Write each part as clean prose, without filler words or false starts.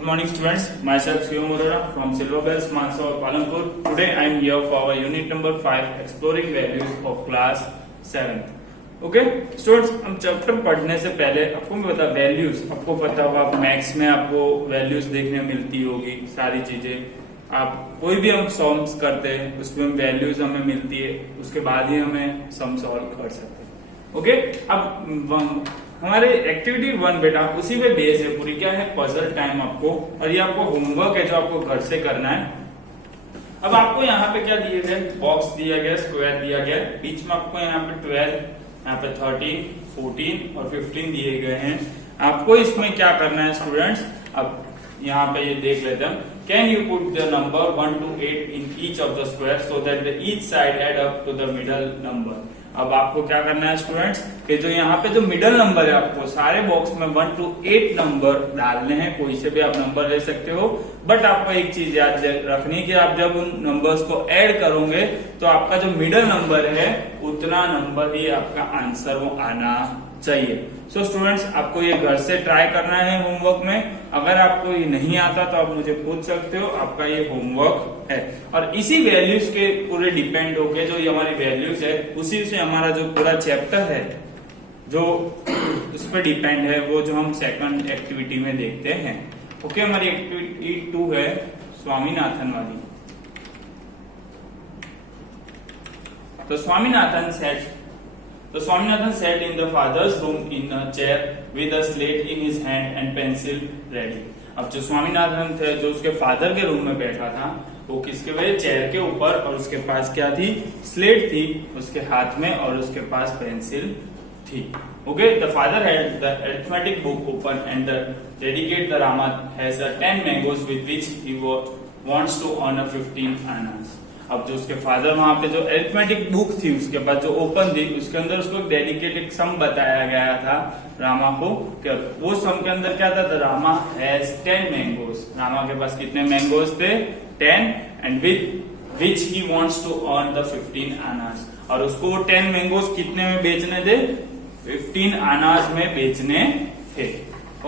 Good morning, students. Myself Shivam Arora from Silver Bells, Mansaur, Palampur. Today I am here for our unit number 5, exploring values of class 7th. Okay students, हम chapter पढ़ने से पहले आपको मैं बता values, आपको पता होगा मैथ्स में आपको वैल्यूज देखने मिलती होगी सारी चीजें। आप कोई भी हम सॉम्स करते हैं उसमें वैल्यूज हमें मिलती है, उसके बाद ही हमें सम सॉल्व कर सकते हैं। ओके, अब हमारे एक्टिविटी 1 बेटा उसी पे बेस है पूरी, क्या है पजल टाइम आपको, और ये आपको होमवर्क है जो आपको घर से करना है। अब आपको यहाँ पे क्या दिए गए, बॉक्स दिया गया, स्क्वायर दिया गया, बीच में आपको यहाँ पे 12, यहाँ पे 13, 14 और 15 दिए गए हैं। आपको इसमें क्या करना है स्टूडेंट्स, अब यहाँ पे ये देख लेते हैं। Can you put the number 1 to 8 in each of the square so that the each side add up to the middle number. अब आपको क्या करना है स्टूडेंट्स कि जो यहाँ पे जो मिडल नंबर है आपको सारे बॉक्स में 1 to 8 नंबर डालने हैं, कोई से भी आप नंबर ले सकते हो। बट आपको एक चीज याद रखनी है कि आप जब उन नंबर्स को ऐड करोगे तो आपका जो मिडल नंबर है उतना नंबर ही आपका आंसर वो आना चाहिए। सो स्टूडेंट्स, आपको ये घर से ट्राई करना है होमवर्क में। अगर आपको ये नहीं आता तो आप मुझे पूछ सकते हो, आपका ये होमवर्क है। और इसी वैल्यूज के पूरे डिपेंड होके जो ये हमारी वैल्यूज है उसी से हमारा जो पूरा चैप्टर है जो उस पर डिपेंड है, वो जो हम सेकंड एक्टिविटी में देखते हैं। ओके, हमारी एक्टिविटी 2 है स्वामीनाथन वाली। तो Swaminathan sat in the father's room in a chair with a slate in his hand and pencil ready. अब जो स्वामीनाथन थे जो उसके फादर के रूम में बैठा था वो किसके वजह चेयर के ऊपर, और उसके पास क्या थी, स्लेट थी उसके हाथ में और उसके पास पेंसिल थी। Okay, the father had the arithmetic book open and the dedicate the Rama has a 10 mangoes with which he wants to earn a 15 annas. अब जो उसके फादर वहां पे जो अरिथमेटिक बुक थी उसके पास जो ओपन थी उसके अंदर उसको डेडिकेटेड सम बताया गया था रामा को। वो सम के अंदर क्या था, रामा हैज 10 मैंगोज। रामा के पास कितने मैंगोज थे, 10, and with which he wants to earn the 15 annas. और उसको वो 10 मैंगोज कितने में बेचने थे, 15 आनास में बेचने थे।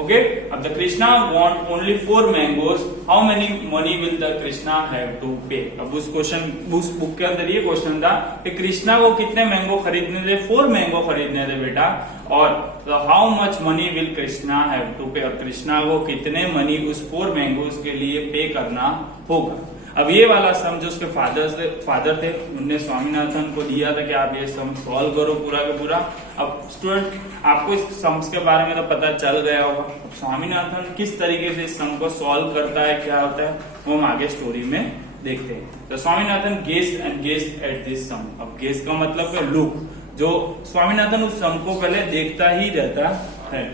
ओके, अब the Krishna want only 4 mangoes, how many money will the Krishna have to pay. अब उस बुक के अंदर ये क्वेश्चन था कि कृष्णा को कितने मैंगो खरीदने थे, 4 मैंगो खरीदने थे बेटा, और how much money will Krishna have to pay, और कृष्णा को कितने मनी उस 4 मैंगोज के लिए पे करना होगा। अब ये वाला सम जो उसके फादर थे उनने स्वामीनाथन को दिया था कि आप ये सम सॉल्व करो पूरा का पूरा। अब स्टूडेंट आपको इस सम्स के बारे में तो पता चल गया होगा, अब स्वामीनाथन किस तरीके से इस सम को सॉल्व करता है, क्या होता है, वो हम आगे स्टोरी में देखते हैं। तो स्वामीनाथन गेस्ड एट दिस सम। अब गेस्ट का मतलब है लुक, जो स्वामीनाथन उस सम को पहले देखता ही रहता है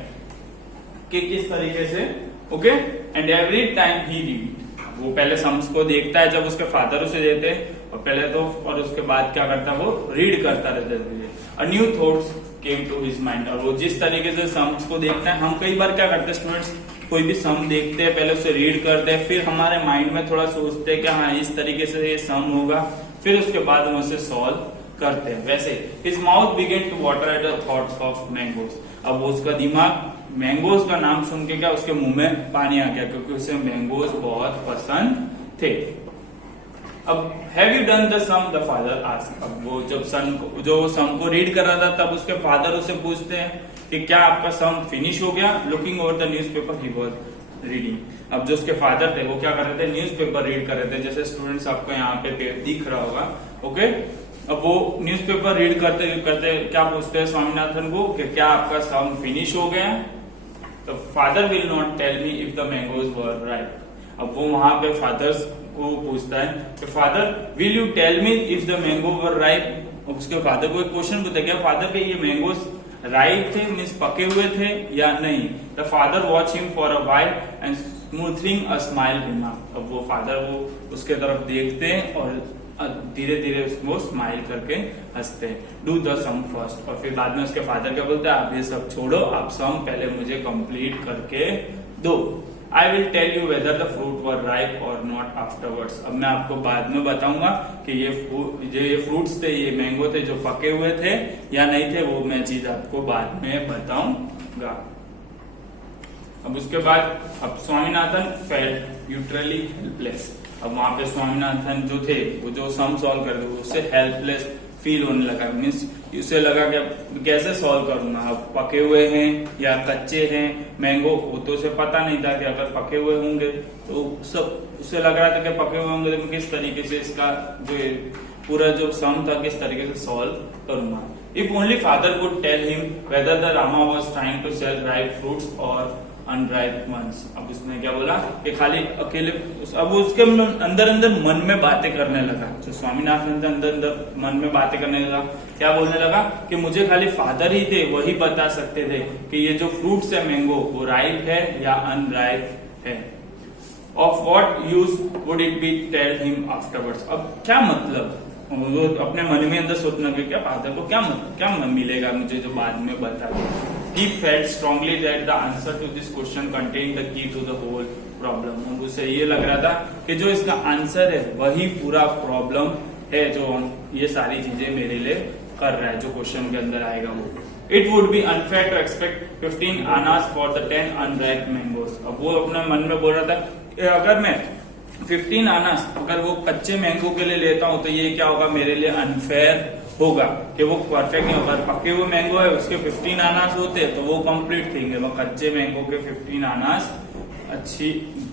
कि किस तरीके से। Okay, and every time he read, वो पहले सम्स को देखता है जब उसके फादर उसे देते हैं, और पहले तो और उसके बाद क्या करता है, वो रीड करता रहता है। A new thoughts came to his mind, और वो जिस तरीके से सम्स को देखता है, हम कई बार क्या करते हैं स्टूडेंट्स, कोई भी सम देखते हैं पहले उसे रीड करते हैं, फिर हमारे माइंड में थोड़ा सोचते हैं कि हाँ इस तरीके से ये सम होगा, फिर उसके बाद हम उसे सॉल्व करते हैं। वैसे his mouth began to water at the thoughts of mangoes. अब उसका दिमाग मैंगोज का नाम सुन के क्या उसके मुंह में पानी आ गया, क्योंकि उसे मैंगोज बहुत पसंद थे। अब have you done the sum, the father asked. अब वो जब सम को रीड कर रहा था तब उसके फादर उसे पूछते हैं कि क्या आपका सम फिनिश हो गया। Looking over the newspaper he was reading. अब जो उसके फादर थे वो क्या कर रहे थे, न्यूज़पेपर रीड कर रहे थे, जैसे स्टूडेंट्स आपको यहाँ पे दिख रहा होगा। ओके, अब वो न्यूज़पेपर रीड करते करते क्या पूछते हैं स्वामीनाथन को कि क्या आपका सम फिनिश हो गया। तो father will not tell me if the mangoes were ripe. अब वो वहां पे फादर्स को पूछता है कि father will you tell me if the mango were ripe. उसके फादर को एक क्वेश्चन पूछता है, क्या फादर के ये मैंगोज राइप थे, मीन्स पके हुए थे या नहीं। The father watch him for a while and smoothing a smile remark. अब वो फादर वो उसके तरफ देखते हैं और धीरे धीरे उसको स्माइल करके हंसते हैं। डू द सम फर्स्ट, और फिर बाद में उसके फादर क्या बोलते हैं, आप ये सब छोड़ो, आप सम पहले मुझे कंप्लीट करके दो। I will tell you whether the fruit were ripe और नॉट आफ्टरवर्ड्स। अब मैं आपको बाद में बताऊंगा कि ये फ्रूट्स थे, ये मैंगो थे जो पके हुए थे या नहीं थे, वो मैं चीज आपको बाद में बताऊंगा। अब उसके बाद अब स्वामीनाथन फेल्ट यूट्रली हेल्पलेस। अब वहां पे स्वामीनाथन जो थे वो जो सम सॉल्व कर रहे उससे हेल्पलेस फील होने लगा, मीन्स उसे लगा कि कैसे सॉल्व करूंगा, अब पके हुए हैं या कच्चे हैं मैंगो, वो तो उसे पता नहीं था कि अगर पके हुए होंगे तो सब उसे लग रहा था कि पके हुए होंगे तो मैं किस तरीके से इसका जो पूरा जो सम था किस तरीके से सॉल्व करूंगा। If only father could tell him whether the Rama was trying to sell ripe fruits और अनराइप वंस। अब उसने क्या बोला कि खाली अकेले, अब उसके अंदर अंदर मन में बातें करने लगा, जो स्वामीनाथन अंदर अंदर मन में बातें करने लगा। क्या बोलने लगा कि मुझे खाली फादर ही थे वही बता सकते थे कि ये जो फ्रूट्स है मैंगो वो राइप है या अनराइप है। Of what use would it be tell him afterwards. अब क्या मतलब, वो अपने मन में अंदर सोचना कि क्या फादर को क्या मिलेगा मुझे जो बाद में बता दे। He felt strongly that the answer to this question contained the key to the whole problem। अब उसे ये लग रहा था कि जो इसका आंसर है वही पूरा प्रॉब्लम है, जो ये सारी चीजें मेरे लिए कर रहा है, जो क्वेश्चन के अंदर आएगा वो। It would be unfair to expect 15 annas for the 10 unripe mangoes। अब वो अपने मन में बोल रहा था कि अगर मैं 15 आनास अगर वो कच्चे मैंगो के लिए लेता हूं तो ये क्या होगा, मेरे लिए अनफेयर होगा कि वो परफेक्ट नहीं होगा। पके हुए मैंगो है उसके 15 आनास होते तो वो कंप्लीट थिंग है, वो कच्चे मैंगो के 15 आनास अच्छी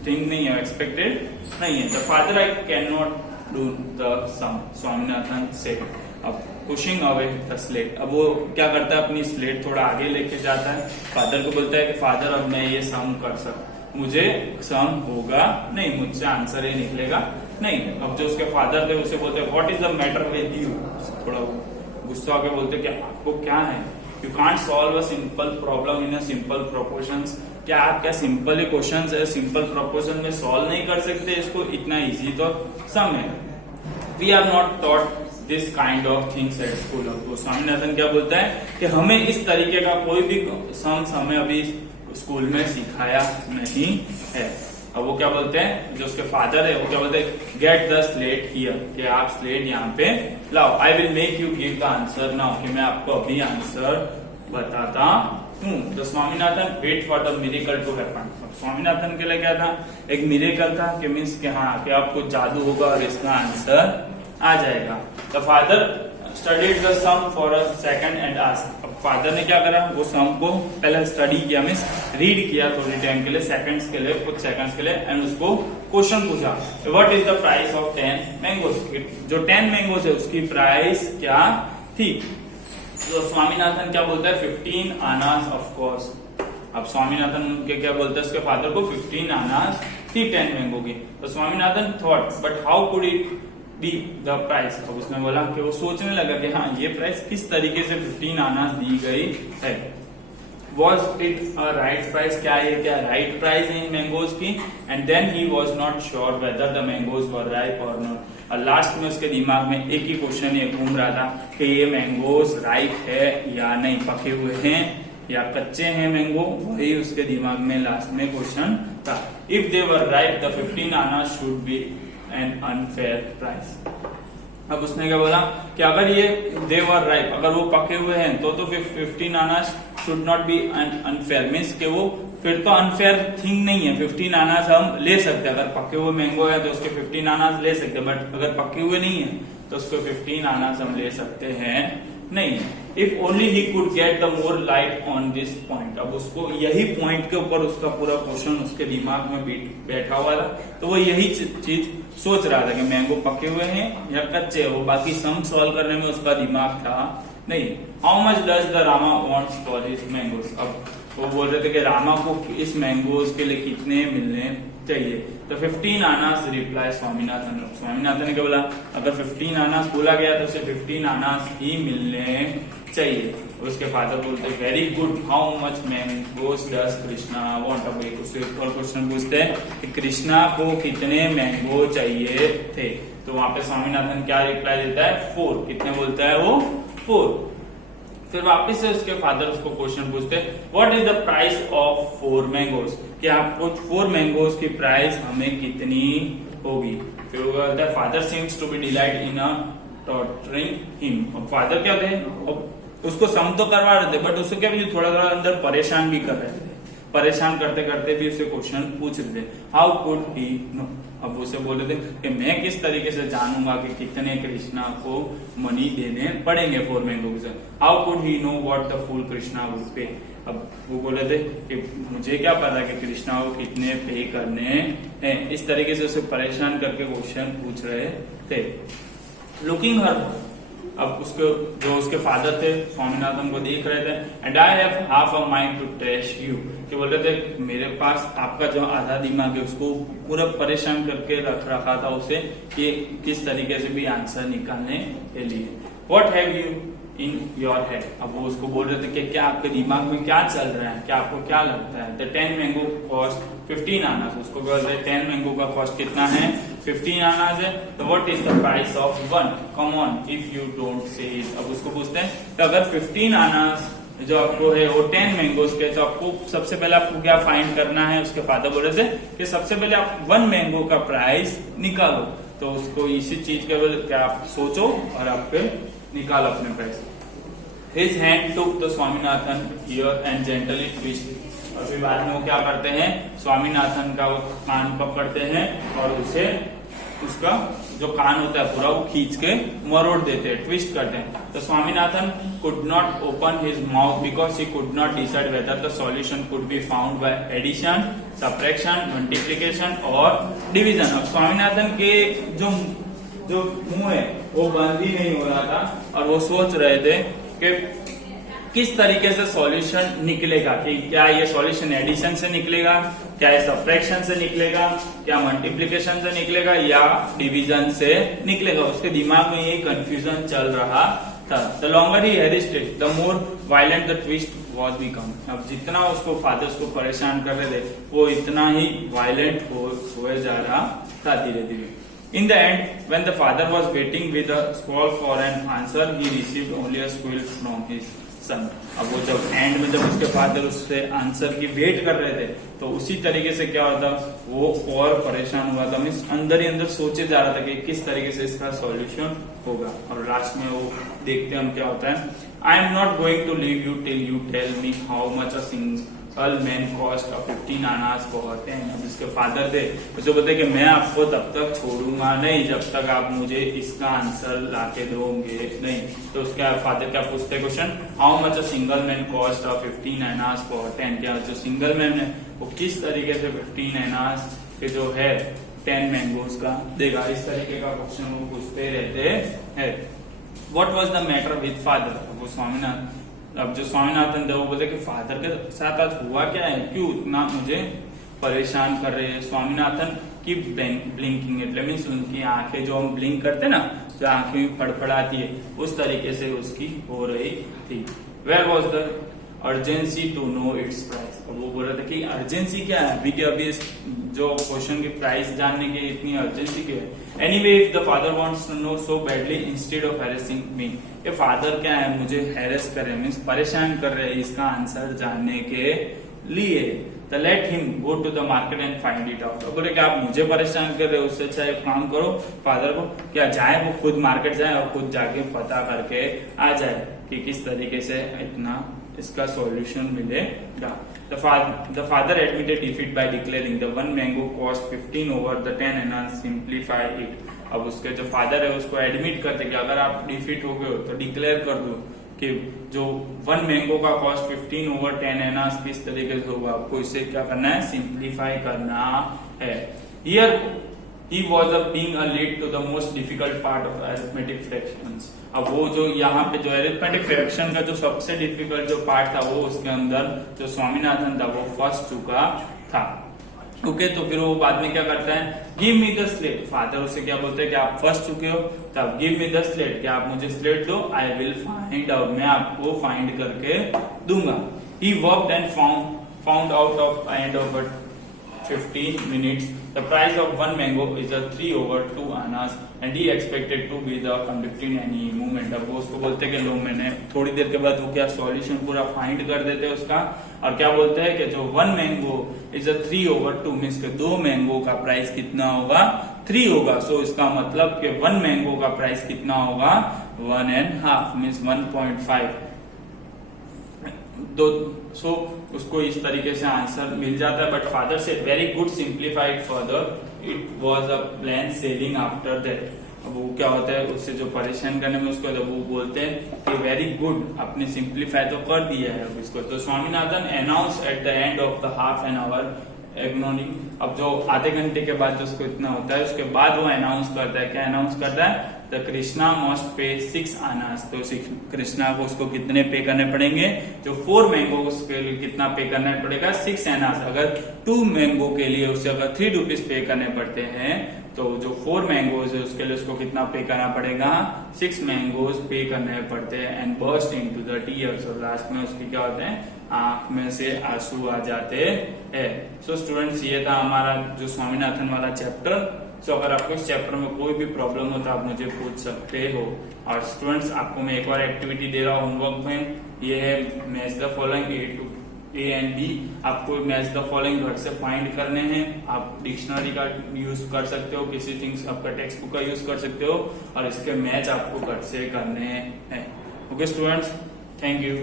थिंग नहीं है, एक्सपेक्टेड नहीं है। The father I can not do the sum, Swaminathan से। अब पुशिंग अवे द स्लेट, अब वो क्या करता है अपनी स्लेट थोड़ा आगे लेके जाता है, फादर को बोलता है कि फादर अब मैं ये सम कर सकता, मुझे सम होगा नहीं, मुझसे आंसर ही निकलेगा नहीं। अब जो उसके फादर थे उसे बोलते हैं what is the matter with you, थोड़ा गुस्सा होकर बोलते कि आपको क्या है, you can't solve a simple problem in a simple proportions. क्या आप क्या सिंपल क्वेश्चंस है सिंपल प्रोपोर्शन में सॉल्व नहीं कर सकते, इसको इतना इजी तो सम है। We are not taught this kind of things at school. तो स्वामीनाथन क्या बोलता है कि हमें इस तरीके का कोई भी सम्स हमें अभी स्कूल में सिखाया नहीं है। अब वो क्या बोलते हैं, जो उसके फादर है वो क्या बोलते हैं, गेट द स्लेट हियर, कि आप स्लेट यहाँ पे लाओ, I will make you give the answer now, कि मैं आपको अभी आंसर बताता हूँ। The Swaminathan wait for the miracle to happen. Swaminathan के लिए क्या था, एक मिरेकल था कि मीन्स कि हाँ कि आपको जादू होगा और इसका आंसर आ जाएगा। The father studied the sum for a second and asked. अब फादर ने क्या करा, वो सम को पहले स्टडी किया, मीन्स रीड किया थोड़ी टाइम के लिए, सेकंड्स के लिए, कुछ सेकंड्स के लिए, एंड उसको क्वेश्चन पूछा what is the price of 10 mangoes. जो 10 मैंगोस है उसकी प्राइस क्या थी। तो स्वामीनाथन क्या बोलता है 15 आनास ऑफ कोर्स। अब स्वामीनाथन के क्या बोलता है उसके फादर को 15 आनास थी 10 मैंगो की। तो Swaminathan thought but how could it be the price. अब उसने बोला कि वो सोचने लगा कि हाँ ये प्राइस किस तरीके से 15 आनास दी गई है। Was it a right price, क्या ये क्या राइट प्राइस है इन मैंगोज की। And then he was not sure whether the mangoes were ripe और नॉट। और लास्ट में उसके दिमाग में एक ही क्वेश्चन ये घूम रहा था कि ये मैंगोज राइप है या नहीं, पके हुए हैं या कच्चे हैं मैंगो, वही उसके दिमाग में लास्ट में क्वेश्चन था। If they were ripe the 15 annas should be an unfair price. अब उसने क्या बोला कि अगर ये दे वर राइप, अगर वो पके हुए हैं तो 15 annas should not be unfair, means कि वो फिर तो अनफेयर थिंग नहीं है। 15 आनास हम ले सकते हैं, अगर पके हुए मैंगो है तो उसके 15 आनास ले सकते हैं, बट अगर पके हुए नहीं है तो उसको 15 आनास हम ले सकते हैं नहीं। If only he could get the more light on this point. अब उसको यही पॉइंट के ऊपर उसका पूरा क्वेश्चन उसके दिमाग में बैठा हुआ था, तो वो यही चीज सोच रहा था कि मैंगो पके हुए हैं या कच्चे है, वो बाकी सम सॉल्व करने में उसका दिमाग था नहीं। How much does the Rama wants for his mangoes. अब वो बोल रहे थे कि रामा को इस मैंगोज के लिए कितने मिलने चाहिए। तो 15 आनास रिप्लाई स्वामीनाथन। स्वामीनाथन ने क्या बोला, अगर 15 आनास बोला गया तो उसे 15 आनास ही मिलने चाहिए। उसके फादर बोलते very good, how much mangoes does Krishna want. अब उससे और क्वेश्चन पूछते हैं कि कृष्णा को कितने मैंगो चाहिए थे। तो वहां पे स्वामीनाथन क्या रिप्लाई देता है 4। कितने बोलता है वो 4। फिर वापस से उसके फादर उसको क्वेश्चन पूछते हैं what is the price of 4 mangoes, कि आपको 4 मैंगोस की प्राइस हमें कितनी होगी। फिर वो बोलता है father seems to be delight in a torturing him. और फादर क्या थे, उसको सम तो करवा रहे थे बट उसको क्या थोड़ा थोड़ा अंदर परेशान भी कर रहे थे। परेशान करते करते भी उसे क्वेश्चन पूछ रहे थे। हाउ कुड ही नो, अब उसे बोल रहे थे कि मैं किस तरीके से जानूंगा कि कितने कृष्णा को मनी देने पड़ेंगे 4 मैंगो से। How could he know what the fool Krishna would pay. अब वो बोले थे कि मुझे क्या पता कि कृष्णा को कितने पे करने हैं। इस तरीके से उसे परेशान करके क्वेश्चन पूछ रहे थे। लुकिंग हर, अब उसके जो उसके फादर थे स्वामीनाथन को देख रहे थे। And I have half a mind to thrash you, कि बोल रहे थे मेरे पास आपका जो आधा दिमाग है उसको पूरा परेशान करके रख रखा था उसे कि किस तरीके से भी आंसर निकालने के लिए। What have you in your head, अब वो उसको बोल रहे थे कि क्या आपके दिमाग में क्या चल रहा है, क्या आपको क्या लगता है। द 10 मैंगो कॉस्ट 15 आनाज, उसको बोल रहे 10 मैंगो का कॉस्ट कितना है, 15 आनाज है। तो what is the price of 1, come on if you don't say it. अब उसको पूछते हैं तो अगर 15 आनाज जो आपको है वो 10 मैंगोज के, तो आपको सबसे पहले आपको क्या फाइंड करना है। उसके फादर बोल रहे थे कि सबसे पहले आप 1 मैंगो का प्राइस निकालो। तो उसको इसी चीज के वजह क्या आप सोचो और आप फिर निकाल अपने price. His hand took the Swaminathan ear and gently twist, और फिर बाद में वो क्या करते हैं, स्वामीनाथन का वो कान पकड़ते हैं और उसे उसका जो कान होता है पूरा वो खींच के मरोड़ देते हैं, ट्विस्ट करते हैं। तो Swaminathan could not open his mouth because he could not decide whether the solution could be found by addition, subtraction, multiplication और division। अब स्वामीनाथन के जो मुंह है वो बंद ही नहीं हो रहा था और वो सोच रहे थे कि किस तरीके से सॉल्यूशन निकलेगा, कि क्या ये सॉल्यूशन एडिशन से निकलेगा, क्या ये सब्ट्रैक्शन से निकलेगा, क्या मल्टीप्लिकेशन से निकलेगा या डिवीजन से निकलेगा। उसके दिमाग में ये कंफ्यूजन चल रहा था। The longer he hesitated the more violent the twist was become. अब जितना उसको फादर उसको परेशान कर रहे थे वो इतना ही वायलेंट हो जा रहा था धीरे धीरे। In the end, when the father was waiting with a scroll for an answer, he received only a squeal from his son. अब वो जब एंड में जब उसके फादर उससे आंसर की वेट कर रहे थे तो उसी तरीके से क्या होता, वो और परेशान हुआ था, मीन्स अंदर ही अंदर सोचे जा रहा था कि किस तरीके से इसका सॉल्यूशन होगा। और लास्ट में वो देखते हम क्या होता है। I am not going to leave you till you tell me how much a single man cost of 15 annas for 10। जिसके फादर थे उसे बोलते कि मैं आपको तब तक छोड़ूंगा नहीं जब तक आप मुझे इसका आंसर लाके दोगे नहीं। तो उसके फादर क्या पूछते question, how much a single man cost of 15 annas for 10। क्या जो सिंगल मैन है वो किस तरीके से 15 आनाज के जो है 10 मैंगोज का देगा। इस तरीके का क्वेश्चन वो पूछते रहते हैं। What was the matter with father, वो स्वामीनाथन, अब जो स्वामीनाथन थे वो बोलते कि फादर के साथ आज हुआ क्या है, क्यों इतना मुझे परेशान कर रहे हैं। स्वामीनाथन की ब्लिंकिंग इट मीन्स उनकी आंखें जो हम ब्लिंक करते ना, जो आंखें फड़फड़ाती है उस तरीके से उसकी हो रही थी। Where was the urgency to know its price. अब वो बोल रहे थे कि अर्जेंसी क्या है अभी के अभी जो क्वेश्चन की प्राइस जानने की इतनी अर्जेंसी क्या है। Anyway if the father wants to know so badly instead of harassing me, ये फादर क्या है मुझे हैरेस कर रहे हैं, मीन्स परेशान कर रहे हैं इसका आंसर जानने के लिए। तो let him go to the market and find it out. बोले कि आप मुझे परेशान कर रहे हो, उससे अच्छा एक काम करो फादर को क्या जाए वो खुद मार्केट जाए और खुद जाके पता करके आ जाए कि किस तरीके से इतना इसका सॉल्यूशन मिलेगा। The father admitted defeat by declaring the 1 mango cost 15 over the 10 and simplify it। अब उसके जो फादर है उसको एडमिट करते कि अगर आप डिफीट हो गए हो तो डिक्लेयर कर दो कि जो 1 मैंगो का कॉस्ट 15 over 10 एनास किस तरीके से होगा। आपको इसे क्या करना है, सिंप्लीफाई करना है। Here he was being led to the most difficult part of arithmetic fractions। अब वो जो यहाँ पे जो अरिथमेटिक फ्रैक्शन का जो सबसे डिफिकल्ट जो पार्ट था वो उसके अंदर जो स्वामीनाथन था वो फंस चुका था। ओके, तो फिर वो बाद में क्या करता है, give me the slate. Father उसे क्या बोलते हैं कि आप फंस चुके हो, तब गिव मी द स्लेट, कि आप मुझे स्लेट दो, आई विल फाइंड आउट, मैं आपको फाइंड करके दूंगा। He worked and found out of end of 15 minutes the price of 1 mango is a 3 over 2 annas and he expected to be the conducting any movement। अब वो उसको बोलते कि लो मैंने थोड़ी देर के बाद वो क्या सॉल्यूशन पूरा फाइंड कर देते हैं उसका, और क्या बोलते हैं कि जो 1 mango is a 3 over 2 means के 2 मैंगो का प्राइस कितना होगा, 3 होगा। सो इसका मतलब कि 1 मैंगो का प्राइस कितना होगा, 1.5 मीन्स 1.5 दो सो उसको इस तरीके से आंसर मिल जाता है। बट फादर से very good simplified further it was a plan selling after that. अब वो क्या होता है, उससे जो परेशान करने में उसको जब वो बोलते हैं कि वेरी गुड, आपने सिंप्लीफाई तो कर दिया है अब इसको। तो Swaminathan announce at the end of the half an hour ignoring. अब जो आधे घंटे के बाद जो उसको इतना होता है उसके बाद वो अनाउंस करता है, क्या अनाउंस करता है, the Krishna must pay 6 Anas. तो कृष्णा को उसको कितने पे करने पड़ेंगे, जो 4 मैंगो उसके लिए कितना पे करना पड़ेगा, 6 आनास। अगर 2 मैंगो के लिए उसे अगर 3 रुपीज पे करने पड़ते हैं तो जो 4 मैंगोज है उसके लिए उसको कितना पे करना पड़ेगा, 6 मैंगोज पे करने पड़ते हैं। And burst into the tears, और लास्ट में उसकी क्या होते हैं, आंख में से आंसू आ जाते हैं। सो स्टूडेंट्स, ये था हमारा जो स्वामीनाथन वाला चैप्टर। सो अगर आपको इस चैप्टर में कोई भी प्रॉब्लम हो तो आप मुझे पूछ सकते हो। और स्टूडेंट्स, आपको मैं एक और एक्टिविटी दे रहा हूँ होमवर्क में, ये है match the following A and B. आपको मैच द फॉलोइंग घर से फाइंड करने हैं। आप डिक्शनरी का यूज कर सकते हो, किसी थिंग्स आपका टेक्स्ट बुक का यूज कर सकते हो, और इसके मैच आपको घर से करने हैं। Okay students, thank you.